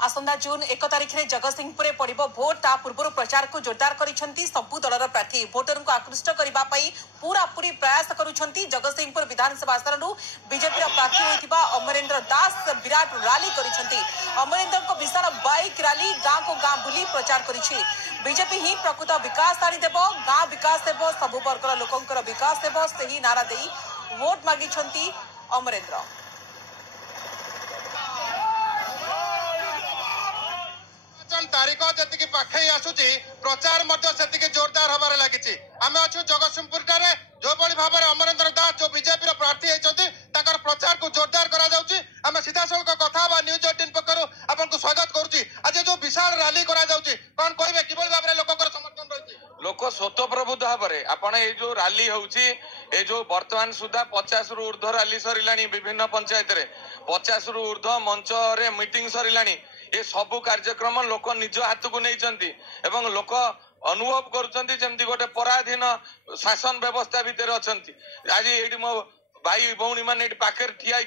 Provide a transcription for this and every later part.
आसंदा जून 1 तारिख में जगतसिंहपुर पड़ो भोट ता पूर्व प्रचार को जोरदार करिसेंती सबु दलर प्रार्थी भोटर को आकृष्ट करने पूरा पूरी प्रयास करुछंती। जगतसिंहपुर विधानसभा आसन बीजेपी प्रार्थी होइथिबा अमरेंद्र दास विराट रैली करिसेंती। अमरेंद्र को विशाल बाइक रैली गाँ को गाँ बुली प्रचार करिछि। बीजेपी ही प्रकृत विकास आनीदेव, गाँ विकास हेब, सबु वर्गर लोकंकर विकास हेब, सही नारा दे भोट मागिछंती अमरेंद्र। तारीख जी पाखे आसूची प्रचार से जोरदार हबार लगी। आम अच्छु जगतसिंहपुर जो भाव में अमरेंद्र दास जो बीजेपी प्रार्थी होती प्रचार को जोरदार करा सीधा सड़क कथा न्यूज 18 पक्षर आपको स्वागत करुच्ची। आज जो विशाल रैली करा कौन कहे कि भाव में लोक समर्थन रही लोक स्वतःप्रभुत भाव में आपण ये जो रैली होची ए जो वर्तमान सुधा 50 रु ऊर्ध्व रैली सरिला विभिन्न पंचायत रे 50 रु ऊर्ध्व मंच रे मीटिंग सरिला ये सबु कार्यक्रम लोक निज हाथ को नहीं लोक अनुभव करुँच जमती गोटे पराधीन शासन व्यवस्था भितर अच्छा। आज ये मो भाई भौणी मैंने पाखे ठिया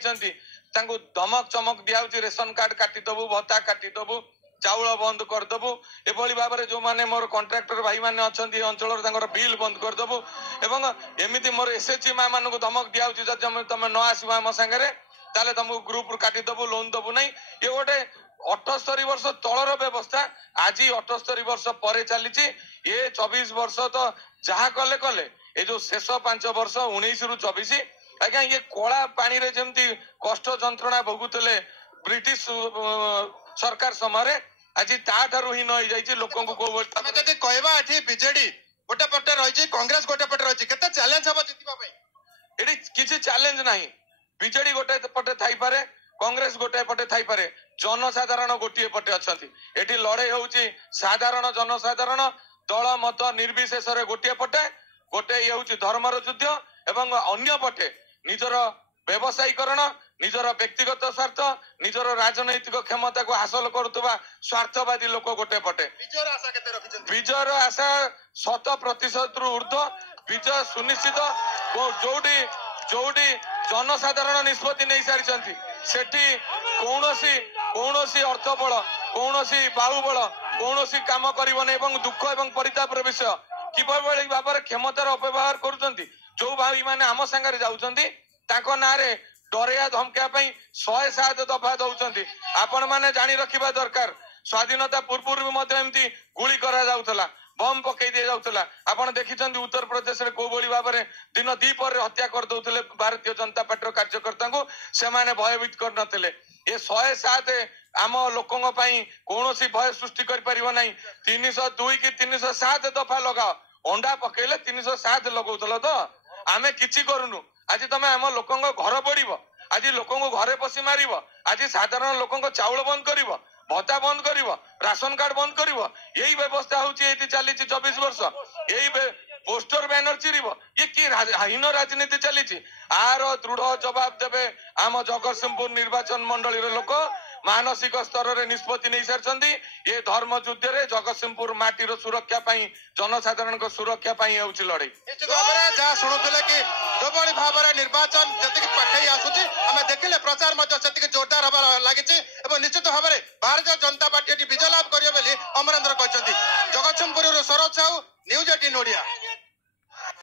धमक चमक दिया रेशन कार्ड काटिदेबू, भत्ता काटिदेबू, चाउल बंद करदेबू एभली भाव में जो माने मोर कॉन्ट्रैक्टर भाई माने अच्छा अंचल बिल बंद करदेबू एवं एमती मोर एसएचजी माँ मान धमक दिया जब तुम न आसब आम सागर ताले तुमको ग्रुप काटिदेबू, लोन देबू ना। ये गोटे 78 वर्ष तलर व्यवस्था आज 78 वर्ष पर चली। ये 24 वर्ष तो जहा कले कले ये जो शेष 5 वर्ष 19 रु 24 आज्ञा ये कला पानी रे जमती कष्ट जंत्रणा भोगुले ब्रिटिश सरकार समय आज ताठारू ही नई जाइए लोक कहवा बीजेडी गोटे पटे रही कांग्रेस गोटे पटे रही केते चैलेंज हम जीतवा ये किसी चैलेंज नहीं। बीजेडी गोटे पटे थाई पारे, कांग्रेस गोटे पटे थाई पारे, जनसाधारण गोटे पटे अच्छा। ये लड़ाई होची साधारण जनसाधारण दल मत निर्विशेष गोटे पटे गोटे ये हूँ धर्मर युद्ध एवं अन्य पटे निजर व्यवसायीकरण, निजर व्यक्तिगत स्वार्थ, निजर राजनैतिक क्षमता को हासिल करुवा स्वार्थवादी लोक गोटे पटे। विजयर आशा 100% रु ऊर्ध्व विजय सुनिश्चित। जोटी जोटी जनसाधारण निष्पत्ति नहीं सारी सेठी कौनसी अर्थबल कौनसी बाहुबल कौनसी काम करिबन एवं दुख एवं परितापर विषय किभली भाव में क्षमतार अपव्यवहार करुचंती। जो भाई माने आम संगे जाउचंती ताको नारे डरेया धमकिया 107 दफा दौरान आपण मैंने जानी रखा दरकार। स्वाधीनता पूर्व एमती गुली करा जाउथला, बम पकई दि जाउथला। आपण देखिछंती उत्तर प्रदेश रे को बोली भाव में दिन दीपर हत्या कर दउथले भारतीय जनता पार्टी कार्यकर्ता को से माने भयभीत कर नथिले। ये 107 आम लोकों पई कोनोसी भय सृष्टि कर परिबो नाही। 302 कि 307 दफा लगाओ अंडा पकेले 307 लगाउथलो तो आमे किछि करूनु। आज तुम आम लोकों घर बढ़, आज लोकों घरे पशि मार, आज साधारण लोकों चाउल बंद कर, भत्ता बंद कर, राशन कार्ड बंद कर, यही व्यवस्था होती चली 24 वर्ष। यही पोस्टर बैनर चिर ये कि हीन राजनीति चली आर दृढ़ जवाब देवे आम जगतसिंहपुर निर्वाचन मंडली लोक मानसिक स्तर में निष्पत्ति नहीं सारी। ये धर्म युद्ध रे जगतसिंहपुर माटीर सुरक्षा जनसाधारण सुरक्षा लड़ाई जहाँ शुणुले कि जो भाव में निर्वाचन जी पाखे आसूची आम देखिले प्रचार से जोरदार हबार लगी। निश्चित भाव में भारतीय जनता पार्टी विजय लाभ करेंगे अमरेंद्र कहते। जगतसिंहपुर सरोज साहू, न्यूज 18 ओडिया।